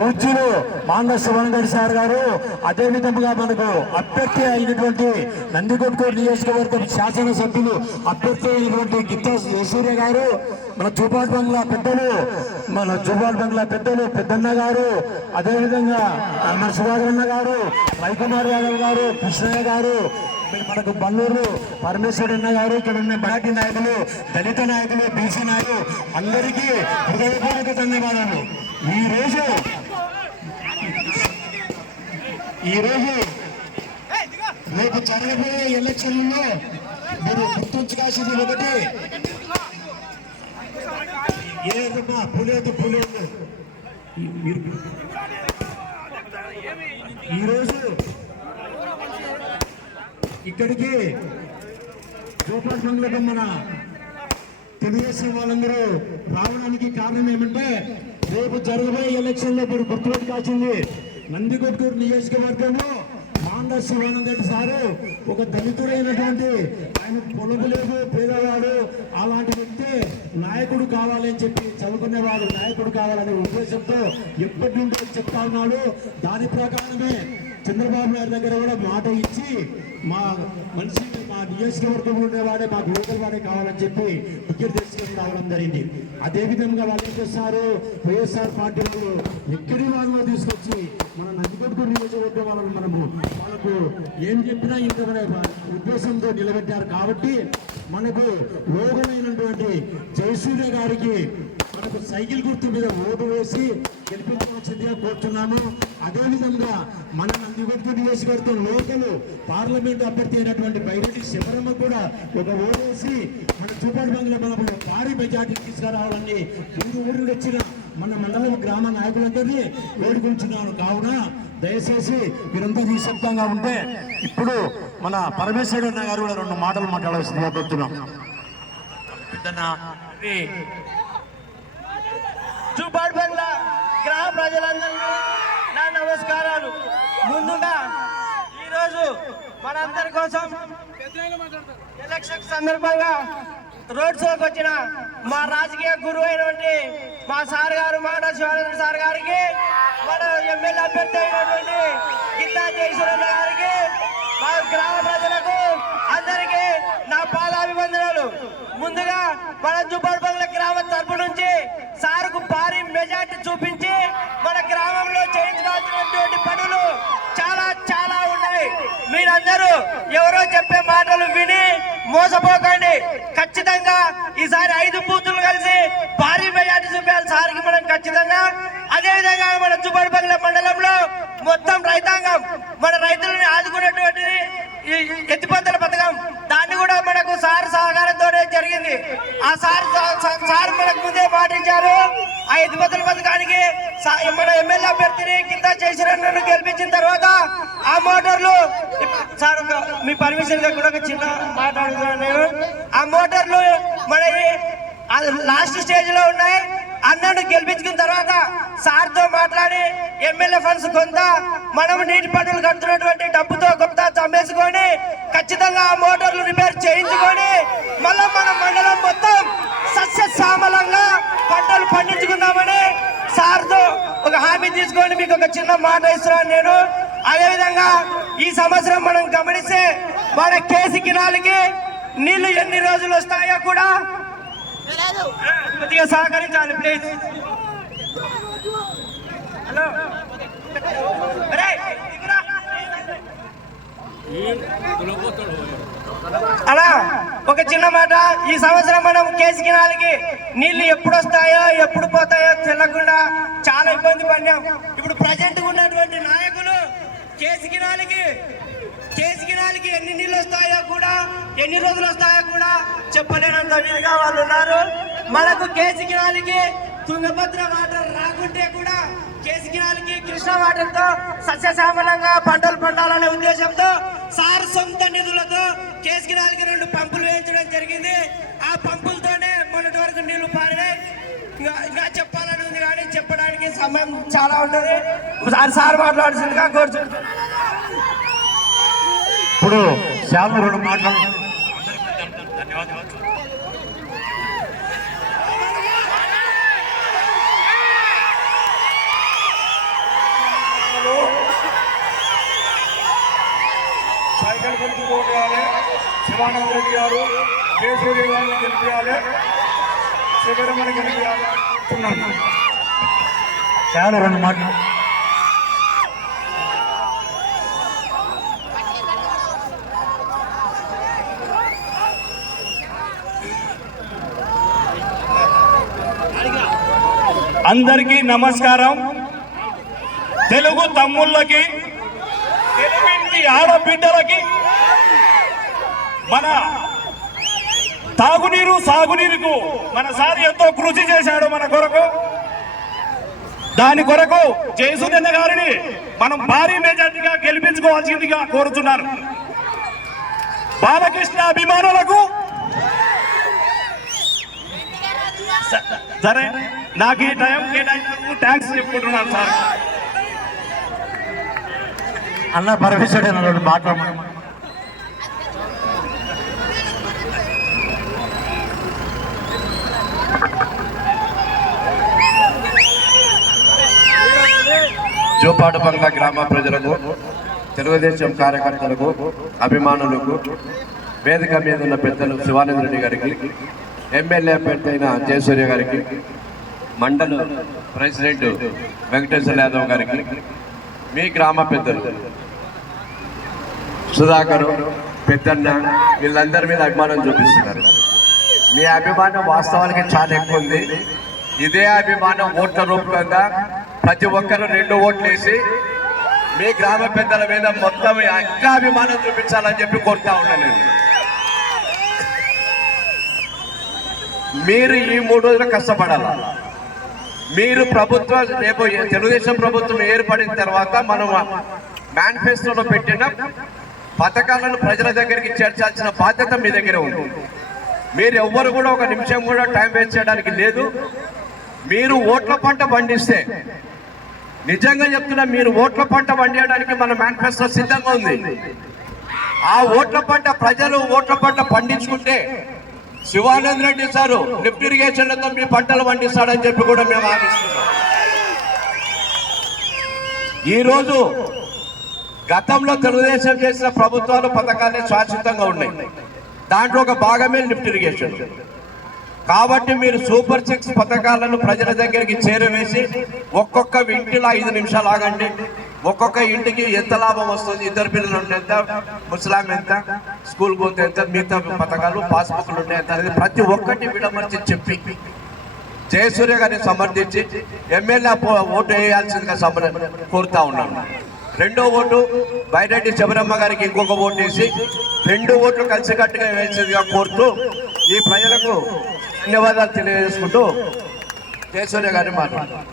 పూజ్యులు మాండ శివనగర్ సార్ గారు, అదే విధంగా మనకు అభ్యర్థి అయినటువంటి నందికొట్కూరు నియోజకవర్గం శాసనసభ్యులు అభ్యర్థి అయినటువంటి గిత్తా యశూర్య గారు, మన జూబాల్ బంగ్లా పెద్దలు పెద్దన్న గారు, అదేవిధంగా మన సుధాకరన్న గారు, రవికుమార్ యాదవ్ గారు, కృష్ణయ్య గారు, మనకు బల్లూరు పరమేశ్వరన్న గారు, ఇక్కడ ఉన్న మరాఠీ నాయకులు, దళిత నాయకులు, బీసీ నాయకులు అందరికీ హృదయపూర్వక ధన్యవాదాలు. ఈరోజు రేపు జరగబోయే ఎలక్షన్లలో మీరు గుర్తుంచుకోవాల్సింది ఒకటి, ఏదమ్మా పులేదు ఈరోజు ఇక్కడికి జూపాల్ బంగ్లాకు మన తెలుగుదేశం వాళ్ళందరూ రావడానికి కారణం ఏమంటే, రేపు జరగబోయే ఎలక్షన్లో మీరు గుర్తుపెట్టుకోవాల్సింది, నందికొట్కూరు నియోజకవర్గంలో మాండ శివానందరెడ్డి సారు ఒక దళితుడైనటువంటి, ఆయన పొలము లేదు, పేదవాడు, అలాంటి వ్యక్తి నాయకుడు కావాలని చెప్పి, చదువుకునేవాడు నాయకుడు కావాలనే ఉద్దేశంతో ఎప్పటి నుండో చెప్తా ఉన్నాడు. దాని ప్రకారమే చంద్రబాబు నాయుడు దగ్గర కూడా మాట ఇచ్చి, మా మనిషి మా నియోజకవర్గంలో ఉండేవాడే మాకు లోకల్ వాడే కావాలని చెప్పి టికెట్ తీసుకొని రావడం జరిగింది. అదేవిధంగా వాళ్ళు ఏం చేస్తారు, వైఎస్ఆర్ పార్టీ వాళ్ళు ఎక్కడి వాళ్ళలో తీసుకొచ్చి మన నందికొట్కూరు నియోజకవర్గం వాళ్ళకు ఏం చెప్పినా ఇంతనే ఉద్దేశంతో నిలబెట్టారు. కాబట్టి మనకు లోగమైనటువంటి జయసూర్య గారికి మనకు సైకిల్ గుర్తు మీద ఓటు వేసి గెలిపించవలసిందిగా కోరుతున్నాము. అదేవిధంగా మన నందికొట్కూరు నియోజకవర్గం లోకల్ పార్లమెంట్ అభ్యర్థి అయినటువంటి బైరెడ్డి శివరమ్మ కూడా ఒక ఓటు వేసి మన జూపాల్ బంగ్లా మనకు భారీ మెజార్టీ తీసుకురావాలని ఊరు వచ్చిన మన మండలం గ్రామ నాయకులందరినీ వేడుకుంటున్నాను. కావున దయచేసి మీరంతా నిశ్శబ్దంగా ఉంటే, ఇప్పుడు మన పరమేశ్వరన్న గారు కూడా 2 మాటలు మాట్లాడాల్సిందిగా కోరుతున్నాం. జూపాల్ బంగ్లా గ్రామ ప్రజలందరికీ నా నమస్కారాలు. ముందుగా ఈరోజు మనందరి కోసం ఎలక్షన్ సందర్భంగా రోడ్ షోకి వచ్చిన మా రాజకీయ గురువు అయినటువంటి మా సార్ గారు మాండ శివానంద సార్ గారికి, మన ఎమ్మెల్యే అభ్యర్థి అయినటువంటి గిత్తా జయసూరన్న గారికి, మా గ్రామ ప్రజలకు అందరికీ నా పాదాభివందనాలు. ముందుగా మన జూపాల్ బంగ్లా గ్రామ తరపు నుంచి సార్కు భారీ మెజార్టీ చూపించి మన గ్రామంలో చేయించాల్సినటువంటి పనులు చాలా ఉన్నాయి. మీరందరూ ఎవరో చెప్పే మాటలు విని మోసపోకండి. ఖచ్చితంగా ఈసారి 5 బూతులు కలిసి భారీ మెజార్టీ చూపించాలి సార్కి మనం ఖచ్చితంగా. అదేవిధంగా మన జూపాల్ బంగ్లా మండలంలో మొత్తం రైతాంగం, మన రైతులను ఆదుకున్నటువంటిది ఈ ఎత్తిపోతల పథకం, దాన్ని కూడా మనకు సార్ సహకారంతోనే జరిగింది. ఆ సార్ మనకు ముందే మాటించారు. ఆ ఎత్తిపోతల పథకానికి మన ఎమ్మెల్యే అభ్యర్థిని గిత్తా జయసూరన్నను గెలిపించిన తర్వాత ఆ మోటార్లు, సార్ మీ పర్మిషన్ కూడా ఒక చిన్న మాట్లాడుతున్నాను నేను. ఆ మోటార్లు మన లాస్ట్ స్టేజ్ లో ఉన్నాయి. అన్నను గెలిపించుకున్న తర్వాత సార్తో మాట్లాడి ఎమ్మెల్యే ఫండ్స్ కొంత మనం నీటి పన్నులు కడుతున్నటువంటి డబ్బుతో కొంత చంపేసుకొని ఖచ్చితంగా ఆ మోటార్లు రిపేర్ చేయించుకొని మళ్ళీ మన మండలం మొత్తం సస్యశ్యామలంగా పంటలు పండించుకుందామని సార్తో ఒక హామీ తీసుకొని మీకు ఒక చిన్న మాట ఇస్తున్నాను నేను. అదేవిధంగా ఈ సంవత్సరం మనం గమనిస్తే మన కేసీ కెనాల్కి నీళ్లు ఎన్ని రోజులు వస్తాయో కూడా కొద్దిగా సహకరించాలి ప్లీజ్. హలో అలా ఒక చిన్న మాట, ఈ సంవత్సరం మనం కేసీ కెనాల్కి నీళ్లు ఎప్పుడు వస్తాయో ఎప్పుడు పోతాయో తెలియకుండా చాలా ఇబ్బంది పడినాం. ఇప్పుడు ప్రజెంట్ ఉన్నటువంటి నాయకులు కేసీ కెనాల్కి ఎన్ని నీళ్ళు వస్తాయో కూడా, ఎన్ని రోజులు వస్తాయో కూడా చెప్పలేనంత వీలుగా వాళ్ళు ఉన్నారు. మనకు కేసీ కెనాల్కి తుంగభద్ర వాటర్ రాకుంటే కూడా కేసీ కెనాల్కి కృష్ణా వాటర్ తో సస్యశ్యామలంగా పంటలు పండాలనే ఉద్దేశంతో సార్ సొంత నిధులతో కేసీ కెనాల్కి 2 పంపులు వేయించడం జరిగింది. ఆ పంపులతోనే మొన్నటి వరకు నీళ్లు పారినాయి. ఇంకా చెప్పాలని ఉంది కానీ చెప్పడానికి సమయం చాలా ఉంటుంది. సార్ మాట్లాడాల్సిందిగా కోరుచున్నాను. ఇప్పుడు శ్యామ 2 మాటలు. ధన్యవాదాలు. గురించి ఓటేయాలి. శివానంద రెడ్డి గారు కేసూరి గారిని గెలిపించాలి. శిబిరమని గెలిపించాలి. చాలా రెండు మాటలు. అందరికీ నమస్కారం. తెలుగు తమ్ముళ్ళకి, తెలుగింటి ఆడబిడ్డలకి, మన తాగునీరు సాగునీరుకు మన సార్ ఎంతో కృషి చేశాడు మన కొరకు. దాని కొరకు జయసూర్య గారిని మనం భారీ మెజార్టీగా గెలిపించుకోవాల్సిందిగా కోరుతున్నారు. బాలకృష్ణ అభిమానులకు సరే నాకు ఈ టైం కేటాయించినందుకు థ్యాంక్స్ చెప్పుకుంటున్నాను సార్. అన్న పరమేశ్వరుడు అన్నాడు మాట్లాడమని. జోపాడుబంగ్లా గ్రామ ప్రజలకు, తెలుగుదేశం కార్యకర్తలకు, అభిమానులకు, వేదిక మీద ఉన్న పెద్దలు శివానంద రెడ్డి గారికి, ఎమ్మెల్యే అభ్యర్థి జయసూర్య గారికి, మండల ప్రెసిడెంట్ వెంకటేశ్వర యాదవ్ గారికి, మీ గ్రామ పెద్దలు సుధాకర్, పెద్దన్న, వీళ్ళందరి మీద అభిమానం చూపిస్తున్నారు. మీ అభిమానం వాస్తవానికి చాలా ఎక్కువ ఉంది. ఇదే అభిమానం ఓట్ల రూపంగా ప్రతి ఒక్కరు 2 ఓట్లు వేసి మీ గ్రామ పెద్దల మీద మొత్తం ఇంకా అభిమానం చూపించాలని చెప్పి కోరుతా ఉన్నాను నేను. మీరు ఈ 3 రోజులు కష్టపడాలి. మీరు ప్రభుత్వం రేపు తెలుగుదేశం ప్రభుత్వం ఏర్పడిన తర్వాత మనం మేనిఫెస్టోలో పెట్టిన పథకాలను ప్రజల దగ్గరికి చేర్చాల్సిన బాధ్యత మీ దగ్గర ఉంది. మీరు ఎవ్వరు కూడా ఒక నిమిషం కూడా టైం వేస్ట్ చేయడానికి లేదు. మీరు ఓట్ల పంట పండిస్తే, నిజంగా చెప్తున్నా, మీరు ఓట్ల పంట పండించడానికి మన మేనిఫెస్టో సిద్ధంగా ఉంది. ఆ ఓట్ల పంట ప్రజలు ఓట్ల పంట పండించుకుంటే శివానంద రెడ్డి సారు లిఫ్ట్ ఇరిగేషన్లతో మీ పంటలు పండిస్తాడని చెప్పి కూడా మేము ఆశిస్తున్నాం. ఈరోజు గతంలో తెలుగుదేశం చేసిన ప్రభుత్వాలు పథకాలే శాశ్వతంగా ఉన్నాయి. దాంట్లో ఒక భాగమే లిఫ్ట్ ఇరిగేషన్. కాబట్టి మీరు సూపర్ 6 పథకాలను ప్రజల దగ్గరికి చేరవేసి ఒక్కొక్క ఇంటిలో 5 నిమిషాలు ఆగండి. ఒక్కొక్క ఇంటికి ఎంత లాభం వస్తుంది, 2 పిల్లలు ఉంటే ఎంత, ముసలాం ఎంత, స్కూల్ పోతే ఎంత, మిగతా పథకాలు పాస్బుక్లు ఉంటే ఎంత అనేది ప్రతి ఒక్కటి విడమర్చి చెప్పి జయసూర్య గారిని సమర్థించి ఎమ్మెల్యే ఓటు వేయాల్సిందిగా కోరుతా ఉన్నాను. 2వ ఓటు బైరెడ్డి శబరమ్మ గారికి ఇంకొక ఓటు వేసి 2 ఓట్లు కలిసికట్టుగా వేసేదిగా కోరుతూ ఈ ప్రజలకు ధన్యవాదాలు తెలియజేసుకుంటూ జయసూర్య గారిని మాట్లాడారు.